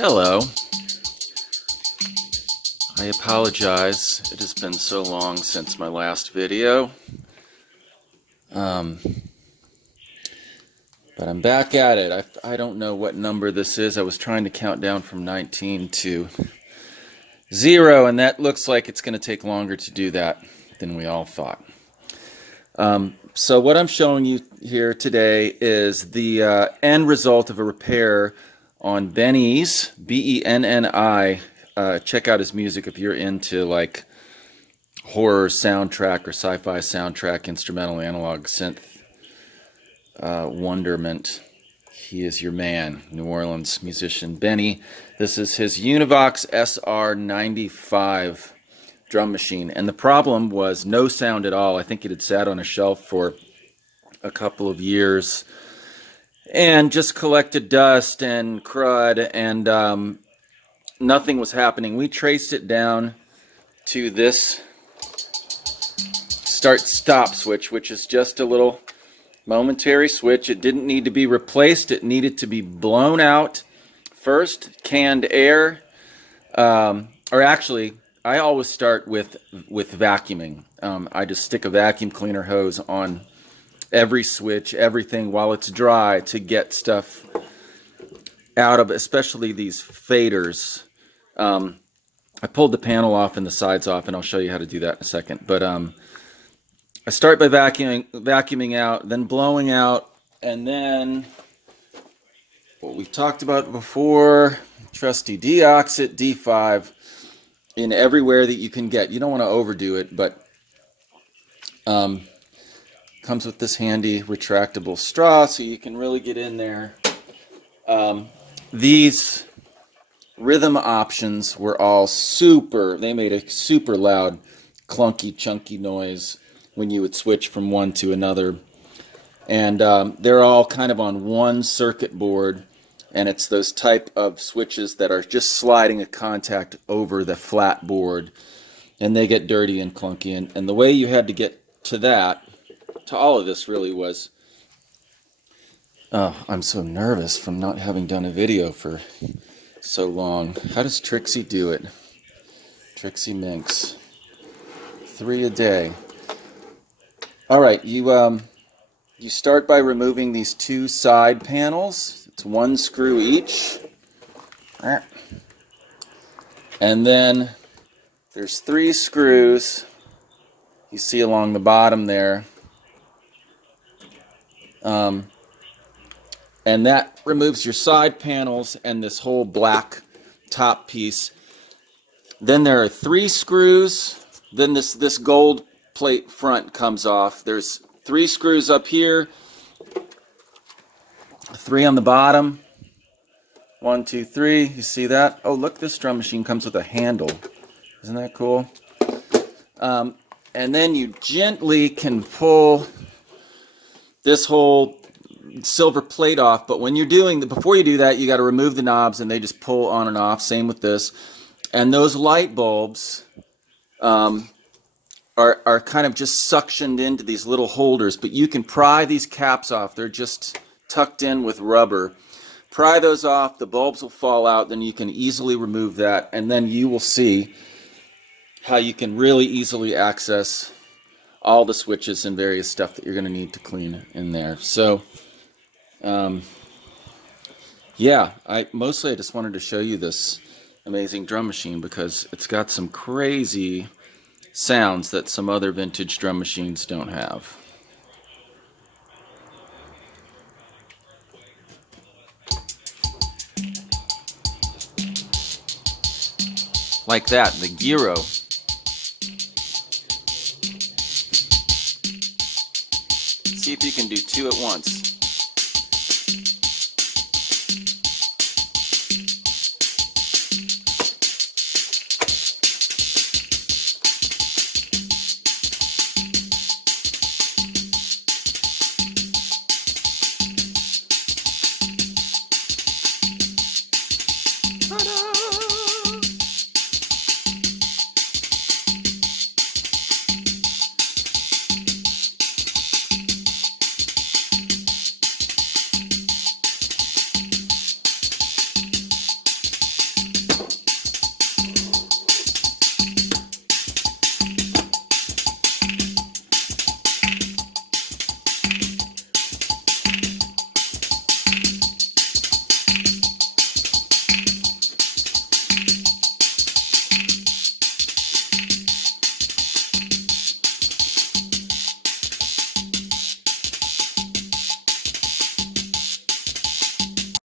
Hello. I apologize. It has been so long since my last video. But I'm back at it. I don't know what number this is. I was trying to count down from 19 to 0, and that looks like it's going to take longer to do that than we all thought. So what I'm showing you here today is the end result of a repair on Benni's, B-E-N-N-I. Check out his music if you're into like horror soundtrack or sci-fi soundtrack, instrumental analog synth wonderment. He is your man, New Orleans musician Benni. This is his Univox SR-95 Drum Machine, and the problem was no sound at all. I think it had sat on a shelf for a couple of years and just collected dust and crud, and nothing was happening. We traced it down to this start-stop switch, which is just a little momentary switch. It didn't need to be replaced. It needed to be blown out first, canned air, or actually, I always start with vacuuming. I just stick a vacuum cleaner hose on every switch, everything while it's dry to get stuff out of, especially these faders. I pulled the panel off and the sides off, and I'll show you how to do that in a second. But I start by vacuuming out, then blowing out, and then what we've talked about before, trusty deoxit D5 in everywhere that you can get. You don't want to overdo it, but comes with this handy retractable straw, so you can really get in there. These rhythm options were all they made a super loud, clunky, chunky noise when you would switch from one to another. And they're all kind of on one circuit board, and it's those type of switches that are just sliding a contact over the flat board, and they get dirty and clunky. And the way you had to get to that, to all of this really was, oh, I'm so nervous from not having done a video for so long. How does Trixie do it? Trixie Minx. 3 a day. All right, you start by removing these two side panels. It's one screw each. And then there's 3 screws you see along the bottom there. And that removes your side panels and this whole black top piece. Then there are 3 screws. Then this gold plate front comes off. There's 3 screws up here, 3 on the bottom. 1, 2, 3. You see that? Oh, look, this drum machine comes with a handle. Isn't that cool? And then you gently can pull this whole silver plate off, but when you're before you do that, you got to remove the knobs, and they just pull on and off. Same with this. And those light bulbs are kind of just suctioned into these little holders, but you can pry these caps off. They're just tucked in with rubber. Pry those off, the bulbs will fall out, then you can easily remove that, and then you will see how you can really easily access all the switches and various stuff that you're going to need to clean in there. So yeah, I just wanted to show you this amazing drum machine because it's got some crazy sounds that some other vintage drum machines don't have. Like that, the gyro. See if you can do 2 at once.